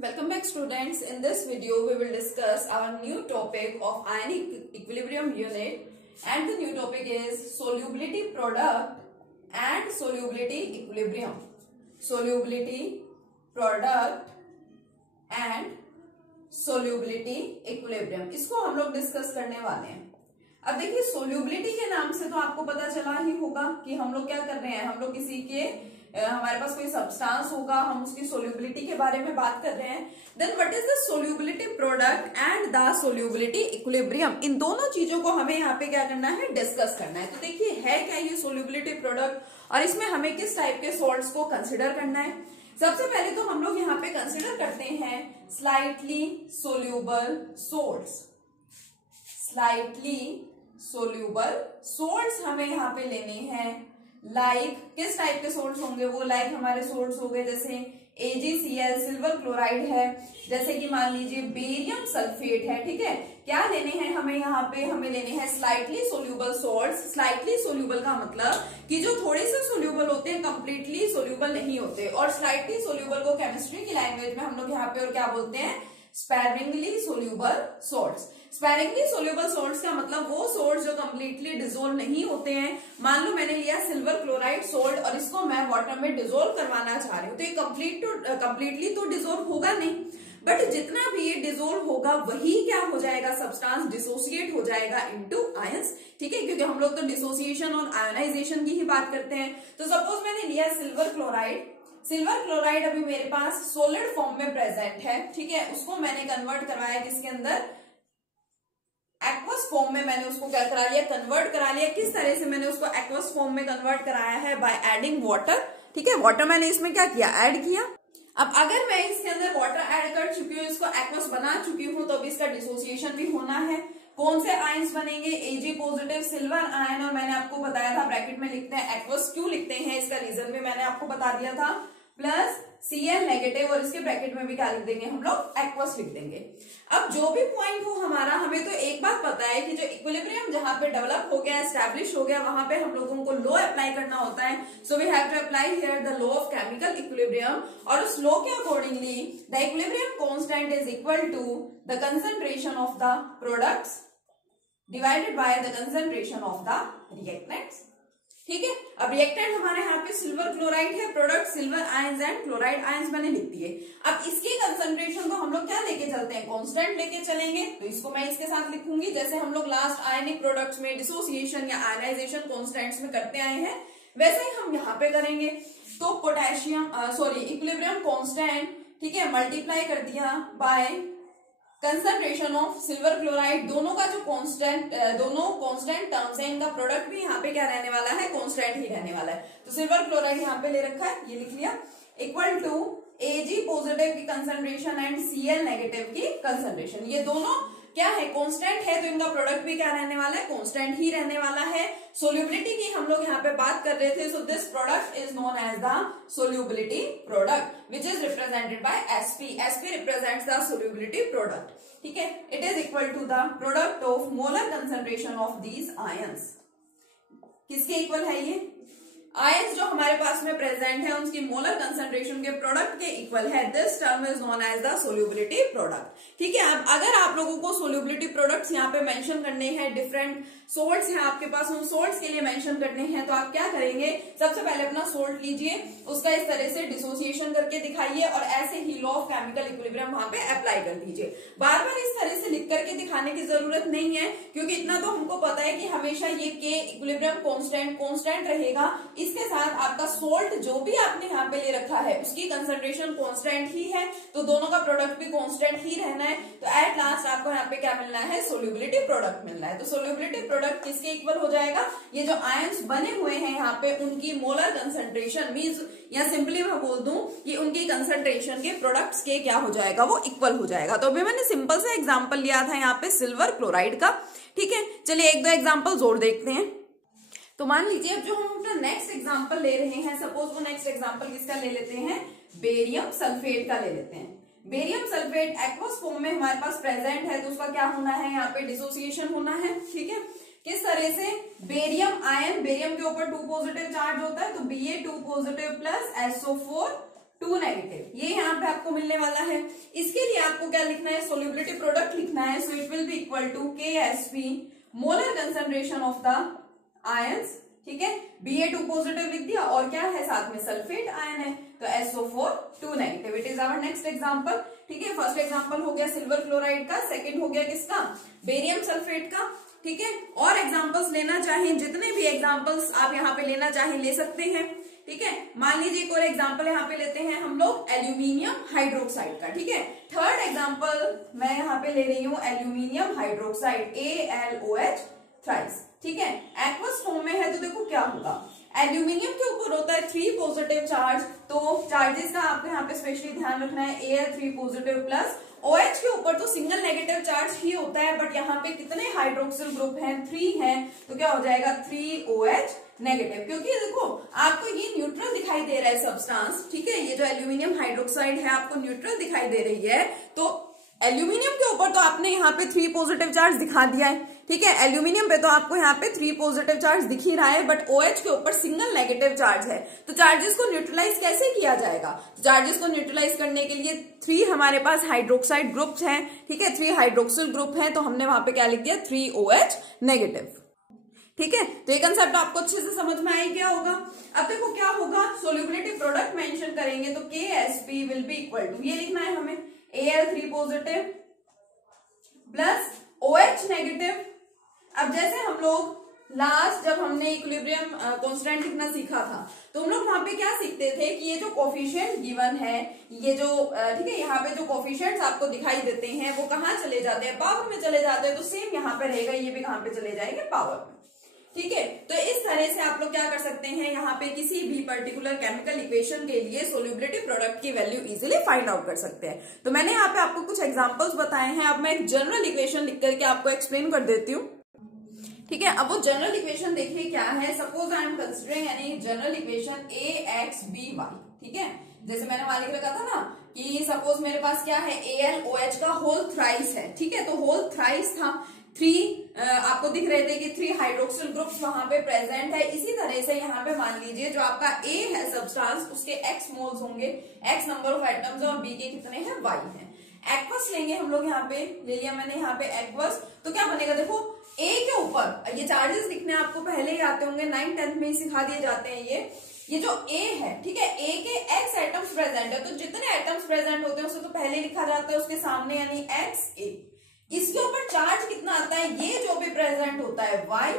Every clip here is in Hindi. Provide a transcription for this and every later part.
Welcome back students. In this video we will discuss our new topic of ionic equilibrium unit, and the new topic is solubility product and solubility equilibrium. Solubility product and solubility equilibrium, इसको हम लोग डिस्कस करने वाले हैं। अब देखिए सोल्यूबिलिटी के नाम से तो आपको पता चला ही होगा कि हम लोग क्या कर रहे हैं, हम लोग किसी के हमारे पास कोई सब्सटेंस होगा, हम उसकी सोल्यूबिलिटी के बारे में बात कर रहे हैं। Then what is the solubility product and the solubility equilibrium, इन दोनों चीजों को हमें यहाँ पे क्या करना है, डिस्कस करना है। तो देखिए है क्या ये सोल्यूबिलिटी प्रोडक्ट और इसमें हमें किस टाइप के सॉल्ट्स को कंसिडर करना है। सबसे पहले तो हम लोग यहाँ पे कंसिडर करते हैं slightly soluble salts. Slightly soluble salts हमें यहाँ पे लेने हैं। लाइक किस टाइप के सोल्ट्स होंगे वो, लाइक हमारे सोल्ट्स हो गए जैसे AgCl सिल्वर क्लोराइड है, जैसे कि मान लीजिए बेरियम सल्फेट है। ठीक है, क्या लेने हैं हमें यहाँ पे, हमें लेने हैं slightly soluble salts. Slightly soluble का मतलब कि जो थोड़े से सोल्यूबल होते हैं, कंप्लीटली सोल्यूबल नहीं होते। और स्लाइटली सोल्यूबल को केमिस्ट्री की लैंग्वेज में हम लोग यहाँ पे और क्या बोलते हैं, sparingly soluble salts. Sparingly soluble salts का मतलब वो सोल्ट्स जो कंप्लीटली डिसोल्व नहीं होते हैं। मान लो मैंने लिया सिल्वर क्लोराइड सोल्ट और इसको मैं वाटर में डिसोल्व करवाना चाह रही हूँ, तो ये कंप्लीटली तो डिसोल्व होगा नहीं, बट जितना भी ये डिसोल्व होगा वही क्या हो जाएगा, सब्सटेंस डिसोसिएट हो जाएगा इनटू आयंस। ठीक है, क्योंकि हम लोग तो डिसोसिएशन और आयोनाइजेशन की ही बात करते हैं। तो सपोज मैंने लिया सिल्वर क्लोराइड, सिल्वर क्लोराइड अभी मेरे पास सॉलिड फॉर्म में प्रेजेंट है। ठीक है, उसको मैंने कन्वर्ट करवाया किसके अंदर, एक्वस फॉर्म में मैंने उसको क्या करा लिया, कन्वर्ट करा लिया। किस तरह से मैंने उसको एक्वस फॉर्म में कन्वर्ट कराया है, बाय एडिंग वाटर। ठीक है, वाटर मैंने इसमें क्या किया, ऐड किया। अब अगर मैं इसके अंदर वाटर ऐड कर चुकी हूँ, इसको एक्वस बना चुकी हूँ, तो अभी इसका डिसोसिएशन भी होना है। कौन से आयंस बनेंगे, Ag पॉजिटिव सिल्वर आयन, और मैंने आपको बताया था ब्रैकेट में लिखते हैं एक्वस, क्यों लिखते हैं इसका रीजन भी मैंने आपको बता दिया था, प्लस Cl नेगेटिव, और इसके ब्रैकेट में भी क्या लिख देंगे हम लोग, एक्वस लिख देंगे। अब जो भी पॉइंट हो हमारा, हमें तो एक बात पता है कि जो इक्विलिब्रियम जहां पे डेवलप हो गया, एस्टैब्लिश हो गया, वहां पे हम लोगों को लॉ अप्लाई करना होता है। So we have to apply here the law of chemical equilibrium, और उस लॉ के accordingly the equilibrium constant is equal to the concentration of the products divided by the concentration of the reactants. ठीक है, अब रिएक्टेंट हमारे यहाँ पे सिल्वर क्लोराइड है, product silver ions and chloride ions मैंने लिख दिए। अब इसकी कंसंट्रेशन को हम लोग क्या लेके चलते हैं, कांस्टेंट लेके चलेंगे। तो इसको मैं इसके साथ लिखूंगी, जैसे हम लोग लास्ट आयनिक प्रोडक्ट्स में डिसोसिएशन या आयनाइजेशन कांस्टेंट्स में करते आए हैं, वैसे ही हम यहाँ पे करेंगे। तो पोटेशियम इक्विलिब्रियम कांस्टेंट, ठीक है, मल्टीप्लाई कर दिया by concentration of silver chloride, दोनों का जो कांस्टेंट, दोनों कांस्टेंट टर्म्स है, इनका प्रोडक्ट भी यहाँ पे क्या रहने वाला है, कांस्टेंट ही रहने वाला है। तो सिल्वर क्लोराइड यहाँ पे ले रखा है, ये लिख लिया, इक्वल टू Ag पॉजिटिव की कंसंट्रेशन एंड Cl नेगेटिव की कंसंट्रेशन। ये दोनों क्या है, कांस्टेंट है, तो इनका प्रोडक्ट भी क्या रहने वाला है, कांस्टेंट ही रहने वाला है। सोल्यूबिलिटी की हम लोग यहाँ पे बात कर रहे थे, so this product is known as the solubility product which is represented by Sp। Sp represents the solubility product. ठीक है, it is equal to the product of molar concentration of these ions. किसके इक्वल है ये, आयंस जो हमारे पास में प्रेजेंट है उनकी मोलर कंसंट्रेशन के प्रोडक्ट के इक्वल है। This term is known as the solubility product. ठीक है, अब अगर आप लोगों को सोल्यूबिलिटी प्रोडक्ट्स यहाँ पे मेंशन करने हैं, डिफरेंट सोल्ट्स हैं आपके पास, उन सोल्ट्स के लिए मेंशन करने हैं, तो आप क्या करेंगे, सबसे पहले अपना सोल्ट लीजिए, उसका इस तरह से डिसोसिएशन करके दिखाइए, और ऐसे ही लॉ ऑफ केमिकल इक्विलिब्रियम वहां पे अप्लाई कर दीजिए। बार बार इस तरह से लिख करके दिखाने की जरूरत नहीं है, क्योंकि इतना तो हमको पता है कि हमेशा ये के इक्विलिब्रियम कांस्टेंट रहेगा। इसके साथ आपका सोल्ट जो भी आपने यहाँ पे ले रखा है उसकी कंसंट्रेशन कांस्टेंट ही है, तो दोनों का प्रोडक्ट भी कांस्टेंट ही रहना है। तो एट लास्ट आपको यहाँ पे क्या मिलना है, सोल्यूबिलिटी प्रोडक्ट मिलना है। तो सोल्यूबिलिटी प्रोडक्ट किसके इक्वल हो जाएगा, ये जो आयंस बने हुए हैं यहाँ पे उनकी मोलर कंसंट्रेशन मींस, या सिंपली मैं बोल दूं कि उनकी कंसंट्रेशन के प्रोडक्ट्स के क्या हो जाएगा, वो इक्वल हो जाएगा। तो अभी मैंने सिंपल सा एग्जाम्पल लिया था यहाँ पे सिल्वर क्लोराइड का। ठीक है, चलिए एक दो एग्जाम्पल और देखते हैं। तो मान लीजिए अब जो हम अपना नेक्स्ट एग्जांपल ले रहे हैं, सपोज वो नेक्स्ट एग्जांपल किसका ले लेते हैं, बेरियम सल्फेट का ले लेते हैं। बेरियम सल्फेट एक्वस फॉर्म में हमारे पास प्रेजेंट है, तो उसका क्या होना है, यहाँ पे डिसोसिएशन होना है। ठीक है, किस तरह से, बेरियम आयन, बेरियम के ऊपर 2 पॉजिटिव चार्ज होता है, तो Ba2 positive plus SO4 2 negative, ये यहाँ पे आपको मिलने वाला है। इसके लिए आपको क्या लिखना है, सोल्यूबिलिटी प्रोडक्ट लिखना है। So it will be equal to KSP molar concentration of the ions, ठीक है। Ba2 पॉजिटिव लिख दिया और क्या है साथ में सल्फेट आयन है, तो SO4 2 negative. It is our next example, ठीक है। फर्स्ट एग्जांपल हो गया सिल्वर क्लोराइड का, सेकंड हो गया किसका, बेरियम सल्फेट का, ठीक है। और एग्जांपल्स लेना चाहें, जितने भी एग्जांपल्स आप यहाँ पे लेना चाहें ले सकते हैं, ठीक है। मान लीजिए एक और एग्जांपल यहाँ पे लेते हैं हम लोग एल्यूमिनियम हाइड्रोक्साइड का, ठीक है। थर्ड एग्जांपल मैं यहाँ पे ले रही हूँ एल्यूमिनियम हाइड्रोक्साइड AlOH थ्राइस, ठीक है। एक्वस फॉर्म में है तो देखो क्या होगा, एल्यूमिनियम के ऊपर होता है 3 पॉजिटिव चार्ज, तो चार्जेस का आपको यहाँ पे स्पेशली ध्यान रखना है, Al3 पॉजिटिव प्लस OH के ऊपर तो सिंगल नेगेटिव चार्ज ही होता है, बट यहाँ पे कितने हाइड्रोक्सिल ग्रुप हैं, 3 हैं, तो क्या हो जाएगा 3OH नेगेटिव, क्योंकि देखो आपको ये न्यूट्रल दिखाई दे रहा है सब्सटेंस, ठीक है। ये जो एल्यूमिनियम हाइड्रोक्साइड है आपको न्यूट्रल दिखाई दे रही है, तो एल्यूमिनियम के ऊपर तो आपने यहाँ पे 3 पॉजिटिव चार्ज दिखा दिया है, ठीक है। एल्यूमिनियम पे तो आपको यहाँ पे 3 पॉजिटिव चार्ज दिख ही रहा है, बट OH के ऊपर सिंगल नेगेटिव चार्ज है, तो चार्जेस को न्यूट्रलाइज कैसे किया जाएगा, चार्जेस को न्यूट्रलाइज करने के लिए 3 हमारे पास हाइड्रोक्साइड ग्रुप्स हैं, ठीक है, 3 हाइड्रोक्सिल ग्रुप हैं, तो हमने वहां पे क्या लिख दिया 3OH नेगेटिव, ठीक है। तो ये कंसेप्ट आपको अच्छे से समझ में आ गया होगा। अब देखो क्या होगा, सोल्यूबिलिटी प्रोडक्ट मेंशन करेंगे तो KSP will be equal to, ये लिखना है हमें, Al3 positive plus OH negative. अब जैसे हम लोग लास्ट जब हमने इक्विलिब्रियम कांस्टेंट लिखना सीखा था, तो हम लोग वहां पे क्या सीखते थे कि ये जो कोफिशिएंट गिवन है, ये जो ठीक है, यहाँ पे जो कोफिशिएंट्स आपको दिखाई देते हैं वो कहाँ चले जाते हैं, पावर में चले जाते हैं, तो सेम यहाँ पे रहेगा, ये भी कहाँ पे चले जाएंगे, पावर में, ठीक है। तो इस तरह से आप लोग क्या कर सकते हैं, यहाँ पे किसी भी पर्टिकुलर केमिकल इक्वेशन के लिए सोल्यूबिलिटी प्रोडक्ट की वैल्यू इजीली फाइंड आउट कर सकते हैं। तो मैंने यहाँ पे आपको कुछ एग्जांपल्स बताए हैं। अब मैं एक जनरल इक्वेशन लिख करके आपको एक्सप्लेन कर देती हूँ, ठीक है। अब वो जनरल इक्वेशन देखिए क्या है, suppose I am considering any general equation AXBY, ठीक है। जैसे मैंने वहां लिख रखा था ना कि सपोज मेरे पास क्या है, AlOH का होल थ्राइस है, ठीक है। तो होल थ्राइस था, 3 आपको दिख रहे थे कि 3 हाइड्रोक्सिल ग्रुप्स वहां पे प्रेजेंट है। इसी तरह से यहाँ पे मान लीजिए जो आपका A है सब्सटेंस, उसके X मोल्स होंगे, X नंबर ऑफ एटम्स, और B के कितने हैं, Y हैं। एक्वस लेंगे हम लोग, यहाँ पे ले लिया मैंने यहाँ पे एक्वस, तो क्या बनेगा, देखो A के ऊपर ये चार्जेस लिखने आपको पहले ही आते होंगे, 9th 10th में ही सिखा दिए जाते हैं। ये जो A है, ठीक है, A के X एटम्स प्रेजेंट है, तो जितने एटम्स प्रेजेंट होते हैं उसे तो पहले लिखा जाता है उसके सामने, यानी XA। इसके ऊपर चार्ज कितना आता है, ये जो भी प्रेजेंट होता है Y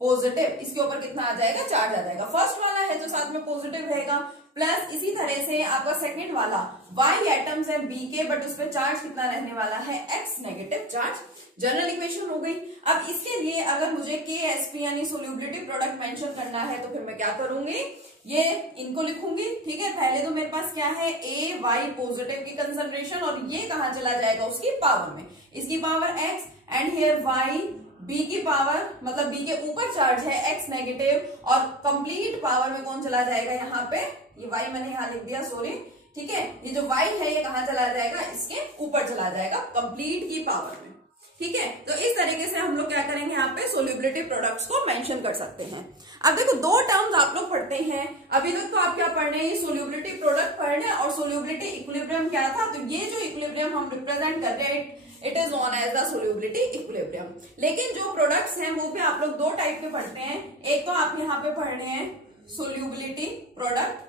पॉजिटिव, इसके ऊपर कितना आ जाएगा, चार्ज आ जाएगा। फर्स्ट वाला है जो साथ में पॉजिटिव रहेगा, प्लस इसी तरह से आपका सेकंड वाला Y एटम्स है B के, बट उस पर चार्ज कितना रहने वाला है, X negative charge. General equation हो गई। अब इसके लिए अगर मुझे KSP यानी सोल्यूबिलिटी प्रोडक्ट मेंशन करना है, तो फिर मैं क्या करूंगी, ये इनको लिखूंगी, ठीक है। पहले तो मेरे पास क्या है, AY पॉजिटिव की कंसंट्रेशन, और ये कहां चला जाएगा, उसकी पावर में, इसकी power X, and here Y B की पावर, मतलब B के ऊपर चार्ज है X नेगेटिव, और कंप्लीट पावर में कौन चला जाएगा, यहाँ पे ये Y मैंने यहाँ लिख दिया, सॉरी, ठीक है। ये जो Y है ये कहाँ चला जाएगा, इसके ऊपर चला जाएगा कंप्लीट की पावर में, ठीक है। तो इस तरीके से हम लोग क्या करेंगे, यहाँ पे सोल्यूबिलिटी प्रोडक्ट्स को मेंशन कर सकते हैं। अब देखो 2 टर्म्स आप लोग पढ़ते हैं अभी तक, तो आप क्या पढ़ रहे हैं, ये सोल्यूबिलिटी प्रोडक्ट पढ़ रहे हैं, और सोल्यूबिलिटी इक्विलिब्रियम क्या था, तो ये जो इक्विलिब्रियम हम रिप्रेजेंट कर रहे हैं, it is known as the solubility equilibrium. लेकिन जो प्रोडक्ट्स हैं वो भी आप लोग 2 टाइप के पढ़ते हैं। एक तो आप यहाँ पे पढ़ रहे हैं सोल्यूबिलिटी प्रोडक्ट,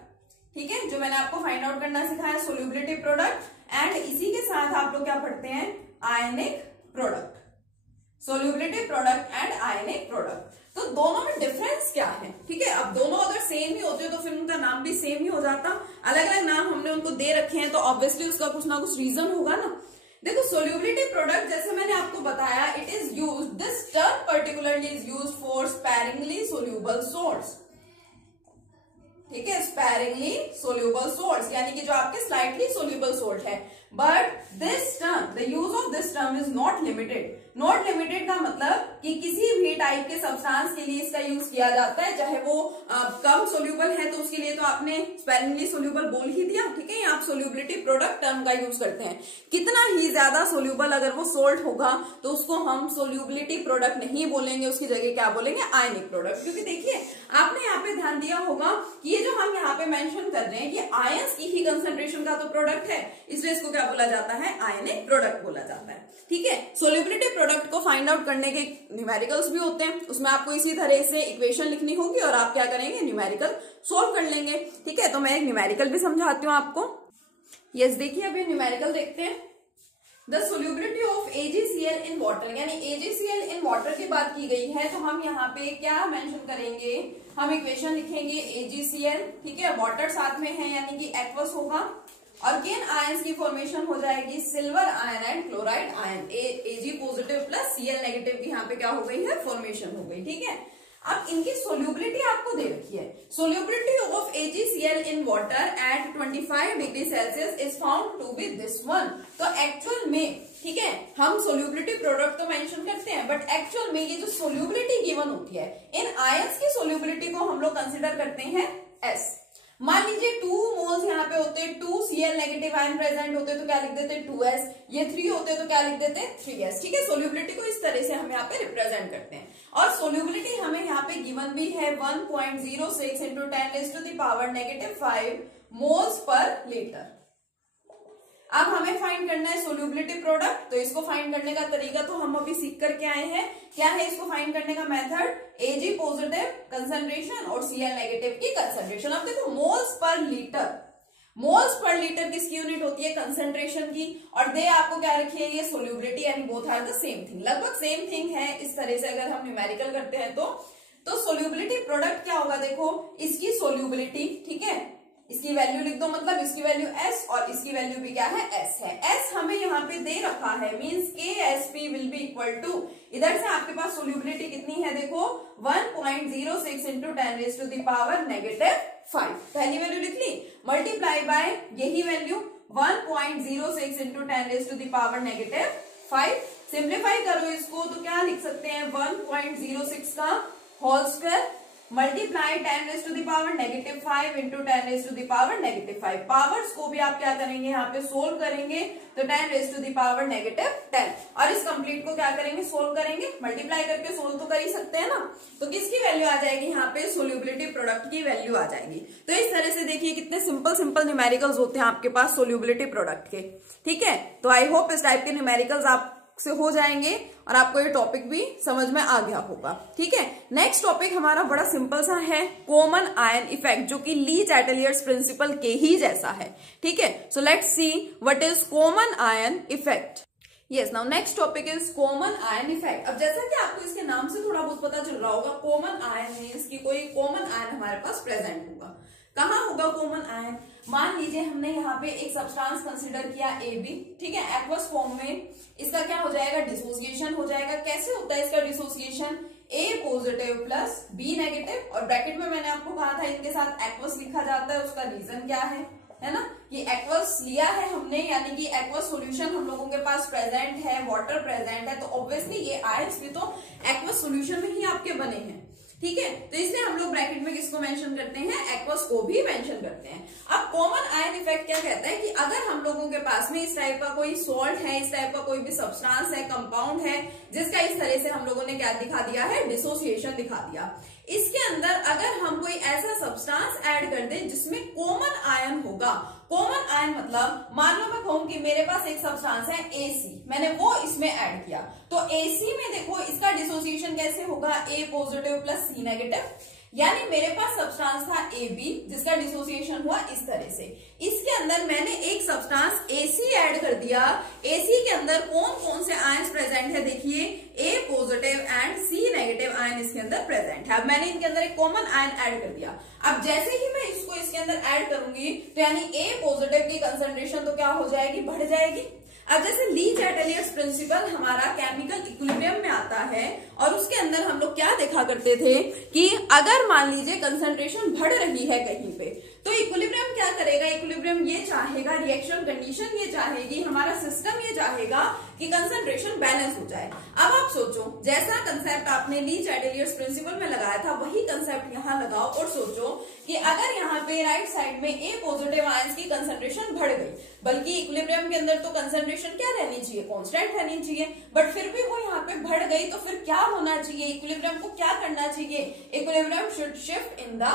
ठीक है, जो मैंने आपको फाइंड आउट करना सिखाया, सोल्यूबिलिटी प्रोडक्ट, एंड इसी के साथ आप लोग क्या पढ़ते हैं, ionic product, solubility product and ionic product. तो दोनों में डिफरेंस क्या है, ठीक है। अब दोनों अगर सेम ही होते तो फिर उनका नाम भी सेम ही हो जाता। अलग अलग नाम हमने उनको दे रखे हैं, तो ऑब्वियसली उसका कुछ ना कुछ रीजन होगा ना। देखो सोल्यूबिलिटी प्रोडक्ट जैसे मैंने आपको बताया, it is used, this term particularly is used for sparingly soluble salts, ठीक है, स्पैरिंगली सोल्यूबल सॉल्ट्स, यानी कि जो आपके स्लाइटली सोल्यूबल सॉल्ट है। But this term, the use of this term is not limited. Not limited का मतलब कि किसी भी टाइप के सब्सटेंस के लिए इसका यूज किया जाता है, चाहे वो कम सोल्यूबल है तो उसके लिए तो आपने स्पैरिंगली सोल्यूबल बोल ही दिया, ठीक है। आप सोल्यूबिलिटी प्रोडक्ट टर्म का यूज करते हैं। कितना ही ज्यादा सोल्यूबल अगर वो सोल्ट होगा तो उसको हम सोल्यूबिलिटी प्रोडक्ट नहीं बोलेंगे, उसकी जगह क्या बोलेंगे, आयनिक प्रोडक्ट। क्योंकि देखिए आपने यहाँ पे ध्यान दिया होगा कि ये जो हम यहाँ पे मेंशन कर रहे हैं, ये आयंस की ही कंसंट्रेशन का तो प्रोडक्ट है, इसलिए इसको क्या बोला जाता है, आयनिक प्रोडक्ट बोला जाता है। ठीक है, सोल्युबिलिटी प्रोडक्ट को फाइंड आउट करने के न्यूमेरिकल्स भी होते हैं, उसमें आपको इसी तरह से इक्वेशन लिखनी होगी और आप क्या करेंगे, न्यूमेरिकल सोल्व कर लेंगे। ठीक है, तो मैं एक न्यूमेरिकल भी समझाती हूँ आपको। यस, देखिए अभी न्यूमेरिकल देखते हैं। The solubility of AgCl in water, यानी AgCl इन वाटर की बात की गई है, तो हम यहाँ पे क्या मेंशन करेंगे, हम इक्वेशन लिखेंगे AgCl, ठीक है, वाटर साथ में है यानी कि एक्वस होगा, और किन आयंस की फॉर्मेशन हो जाएगी, silver ion and chloride ion, Ag positive plus Cl negative की यहाँ पे क्या हो गई है, फॉर्मेशन हो गई। ठीक है, अब इनकी सोल्यूबिलिटी आपको दे रखी है, solubility of AgCl in water at 25 degree Celsius is found to be this one. तो एक्चुअल में, ठीक है, हम सोल्यूबिलिटी प्रोडक्ट तो मेंशन करते हैं, बट एक्चुअल में ये जो सोल्यूबिलिटी गिवन होती है, इन आयंस की सोल्यूबिलिटी को हम लोग कंसिडर करते हैं S। मान लीजिए 2 मोल्स यहाँ पे होते, 2 Cl नेगेटिव आयन प्रेजेंट होते तो क्या लिख देते 2S, ये 3 होते तो क्या लिख देते 3S। ठीक है, सोल्यूबिलिटी को इस तरह से हम यहाँ पे रिप्रेजेंट करते हैं, और सोल्यूबिलिटी हमें यहाँ पे गिवन भी है 1.06 इंटू 10⁻⁻⁵ मोल्स पर लीटर। अब हमें फाइंड करना है सोल्यूबिलिटी प्रोडक्ट, तो इसको फाइंड करने का तरीका तो हम अभी सीख करके आए हैं। क्या है इसको फाइंड करने का मेथड, Ag पॉजिटिव कंसंट्रेशन और Cl नेगेटिव की कंसंट्रेशन। अब देखो moles per litre, moles per litre किसकी यूनिट होती है, कंसंट्रेशन की, और दे आपको क्या रखी है, ये सोल्यूबिलिटी, यानी both are the same thing, लगभग सेम थिंग है। इस तरह से अगर हम न्यूमेरिकल करते हैं तो सोल्यूबिलिटी प्रोडक्ट क्या होगा, देखो इसकी सोल्यूबिलिटी, ठीक है, इसकी वैल्यू लिख दो, मतलब इसकी वैल्यू S और इसकी वैल्यू भी क्या है, S है। S हमें यहाँ पे दे रखा है, means KSP will be equal to, इधर से आपके पास सोल्यूबिलिटी कितनी है, देखो 1.06 इंटू 10⁻⁻⁵ पहली वैल्यू लिख ली, मल्टीप्लाई बाय यही वैल्यू 1.06 इंटू 10⁻⁻⁵। सिंप्लीफाई करो इसको तो क्या लिख सकते हैं, 1.06 का whole square multiply 10⁻⁻⁵ into 10⁻⁻⁵। Powers को भी आप क्या करेंगे, यहाँ पे सोल्व करेंगे तो 10⁻⁻10, और इस कंप्लीट को क्या करेंगे, सोल्व करेंगे, मल्टीप्लाई करके सोल्व तो कर ही सकते हैं ना। तो किसकी वैल्यू आ जाएगी, यहाँ पे सोल्यूबिलिटी प्रोडक्ट की वैल्यू आ जाएगी। तो इस तरह से देखिए कितने सिंपल न्यूमेरिकल्स होते हैं आपके पास सोल्यूबिलिटी प्रोडक्ट के। ठीक है, तो आई होप इस टाइप के न्यूमेरिकल्स आप से हो जाएंगे और आपको ये टॉपिक भी समझ में आ गया होगा। ठीक है, नेक्स्ट टॉपिक हमारा बड़ा सिंपल सा है, कॉमन आयन इफेक्ट, जो कि ली चैटलियर्स प्रिंसिपल के ही जैसा है। ठीक है, so let's see what is common ion effect. Yes, now next topic is common ion effect. अब जैसा कि आपको इसके नाम से थोड़ा बहुत पता चल रहा होगा, कॉमन आयन मींस कि कोई कॉमन आयन हमारे पास प्रेजेंट होगा। कहाँ होगा कॉमन आयन, मान लीजिए हमने यहाँ पे एक सब्सटेंस कंसीडर किया AB, ठीक है, एक्वस फॉर्म में, इसका क्या हो जाएगा, डिसोसिएशन हो जाएगा। कैसे होता है इसका dissociation, A positive plus B negative, और ब्रैकेट में मैंने आपको कहा था इनके साथ एक्वस लिखा जाता है, उसका रीजन क्या है ना, ये एक्वस लिया है हमने, यानी कि एक्वस सॉल्यूशन हम लोगों के पास प्रेजेंट है, वाटर प्रेजेंट है, तो ऑब्वियसली ये आयंस भी तो एक्वस सॉल्यूशन में ही आपके बने हैं। ठीक है, तो इसलिए हम लोग ब्रैकेट में किसको मेंशन करते हैं, एक्वस को भी मेंशन करते हैं। अब कॉमन आयन इफेक्ट क्या कहता है कि अगर हम लोगों के पास में इस टाइप का कोई सॉल्ट है, इस टाइप का कोई भी सब्सटेंस है, कंपाउंड है, जिसका इस तरह से हम लोगों ने क्या दिखा दिया है, डिसोसिएशन दिखा दिया, इसके अंदर अगर हम कोई ऐसा सब्सटेंस ऐड कर दें जिसमें कॉमन आयन होगा, कॉमन आयन मतलब मान लो मैं कहूं कि मेरे पास एक सब्सटेंस है AC, मैंने वो इसमें ऐड किया, तो AC में देखो इसका डिसोसिएशन कैसे होगा, A positive plus C negative, यानी मेरे पास सब्सटेंस था AB जिसका डिसोसिएशन हुआ इस तरह से, इसके अंदर मैंने एक सब्सटेंस AC ऐड कर दिया, AC के अंदर कौन कौन से आयंस प्रेजेंट है, देखिए A positive and C negative ion इसके अंदर प्रेजेंट है। अब मैंने इनके अंदर एक कॉमन आयन ऐड कर दिया, अब जैसे ही मैं इसको इसके अंदर ऐड करूंगी तो यानी A पॉजिटिव की कंसंट्रेशन तो क्या हो जाएगी, बढ़ जाएगी। अब जैसे ली चैटलियर्स प्रिंसिपल हमारा केमिकल इक्विलिब्रियम में आता है, और उसके अंदर हम लोग क्या देखा करते थे कि अगर मान लीजिए कंसंट्रेशन बढ़ रही है कहीं पे, तो इक्विलिब्रियम क्या करेगा, इक्विलिब्रियम ये चाहेगा, रिएक्शन कंडीशन ये चाहेगी, हमारा सिस्टम ये चाहेगा कि कंसंट्रेशन बैलेंस हो जाए। अब आप सोचो, जैसा कंसेप्ट आपने ली चैटलियर्स प्रिंसिपल में लगाया था वही कंसेप्ट यहाँ लगाओ, और सोचो कि अगर यहाँ पे राइट साइड में A पॉजिटिव आयंस की कंसंट्रेशन बढ़ गई, बल्कि इक्विलिब्रियम के अंदर तो कंसंट्रेशन क्या रहनी चाहिए, कांस्टेंट रहनी चाहिए, बट फिर भी वो यहाँ पे बढ़ गई, तो फिर क्या होना चाहिए, इक्विलिब्रियम को क्या करना चाहिए, equilibrium should shift in the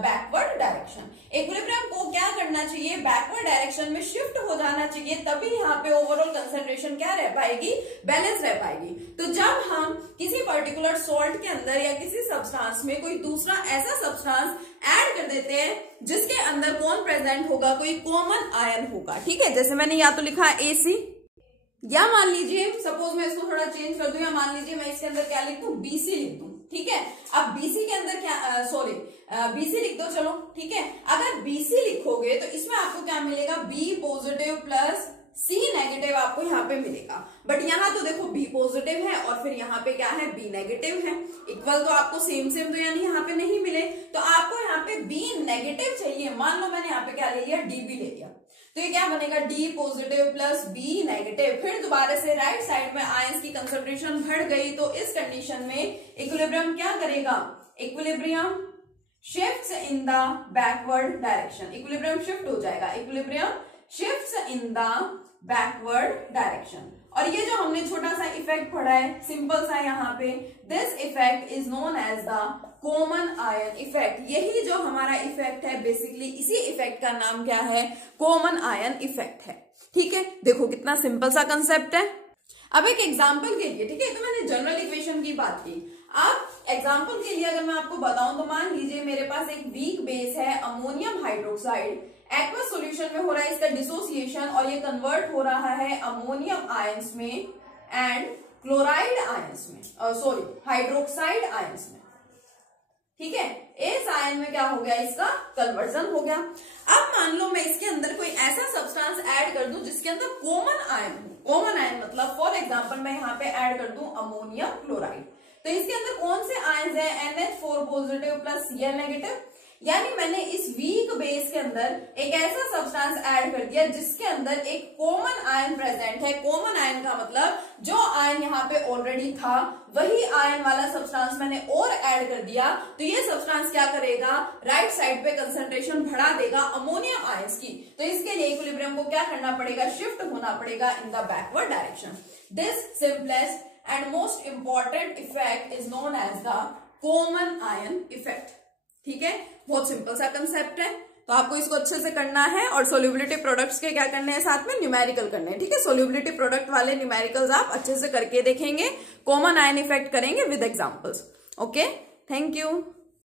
backward direction. Equilibrium को क्या करना चाहिए, बैकवर्ड डायरेक्शन में शिफ्ट हो जाना चाहिए, तभी यहाँ पे ओवरऑल कंसंट्रेशन क्या रह पाएगी, बैलेंस रह पाएगी। तो जब हम किसी पर्टिकुलर सॉल्ट के अंदर या किसी सब्सटेंस में कोई दूसरा ऐसा सब्सटेंस ऐड कर देते हैं जिसके अंदर कौन प्रेजेंट होगा, कोई कॉमन आयन होगा, ठीक है। जैसे मैंने या तो लिखा AC, या मान लीजिए सपोज मैं इसको थोड़ा चेंज कर दूं, या मान लीजिए मैं इसके अंदर क्या लिख दूं, BC लिख दूं, ठीक है। अब BC के अंदर क्या BC लिख दो, चलो ठीक है। अगर BC लिखोगे तो इसमें आपको क्या मिलेगा, B positive plus C negative आपको यहाँ पे मिलेगा। बट यहाँ तो देखो B पॉजिटिव है और फिर यहाँ पे क्या है, B नेगेटिव है। इक्वल तो आपको सेम तो यानी यहाँ पे नहीं मिले, तो आपको यहाँ पे B नेगेटिव चाहिए। मान लो मैंने यहाँ पे क्या ले लिया, DB ले लिया, तो ये क्या बनेगा, D positive plus B negative. फिर दोबारा से राइट साइड में आयंस की कंसंट्रेशन बढ़ गई, तो इस कंडीशन में इक्विलिब्रियम क्या करेगा, equilibrium shifts in the backward direction. Equilibrium shift हो जाएगा, equilibrium shifts in the backward direction. और ये जो हमने छोटा सा इफेक्ट पढ़ा है, सिंपल सा यहाँ पे, this effect is known as the common ion effect. यही जो हमारा इफेक्ट है, बेसिकली इसी इफेक्ट का नाम क्या है, कॉमन आयन इफेक्ट है, ठीक है। देखो कितना सिंपल सा कंसेप्ट है। अब एक एग्जाम्पल के लिए, ठीक है, तो मैंने जनरल इक्वेशन की बात की। अब एग्जाम्पल के लिए अगर मैं आपको बताऊं तो मान लीजिए मेरे पास एक वीक बेस है अमोनियम हाइड्रोक्साइड, एक्वस सॉल्यूशन में हो रहा है इसका डिसोसिएशन और ये कन्वर्ट हो रहा है अमोनियम आयंस में एंड क्लोराइड आयंस में, सॉरी हाइड्रोक्साइड आयंस में, ठीक है। इस आयन में क्या हो गया, इसका कन्वर्जन हो गया। अब मान लो मैं इसके अंदर कोई ऐसा सब्सटेंस ऐड कर दूं जिसके अंदर कॉमन आयन हो। कॉमन आयन मतलब फॉर एग्जांपल मैं यहाँ पे ऐड कर दूं अमोनियम क्लोराइड, तो इसके अंदर कौन से आयन्स है, NH4 positive plus Cl negative. यानी मैंने इस वीक बेस के अंदर एक ऐसा सब्सटेंस ऐड कर दिया जिसके अंदर एक कॉमन आयन प्रेजेंट है। कॉमन आयन का मतलब जो आयन यहाँ पे ऑलरेडी था वही आयन वाला सब्सटेंस मैंने और ऐड कर दिया, तो ये सब्सटेंस क्या करेगा, राइट साइड पे कंसंट्रेशन बढ़ा देगा अमोनियम आयंस की। तो इसके लिए इक्विलिब्रियम को क्या करना पड़ेगा, शिफ्ट होना पड़ेगा in the backward direction. This simplest and most important effect is known as the common ion effect, ठीक है। बहुत सिंपल सा कंसेप्ट है, तो आपको इसको अच्छे से करना है और सोल्यूबिलिटी प्रोडक्ट्स के क्या करने हैं, साथ में न्यूमेरिकल करने हैं, ठीक है। सोल्यूबिलिटी प्रोडक्ट वाले न्यूमेरिकल्स आप अच्छे से करके देखेंगे, कॉमन आयन इफेक्ट करेंगे with examples. Okay, thank you.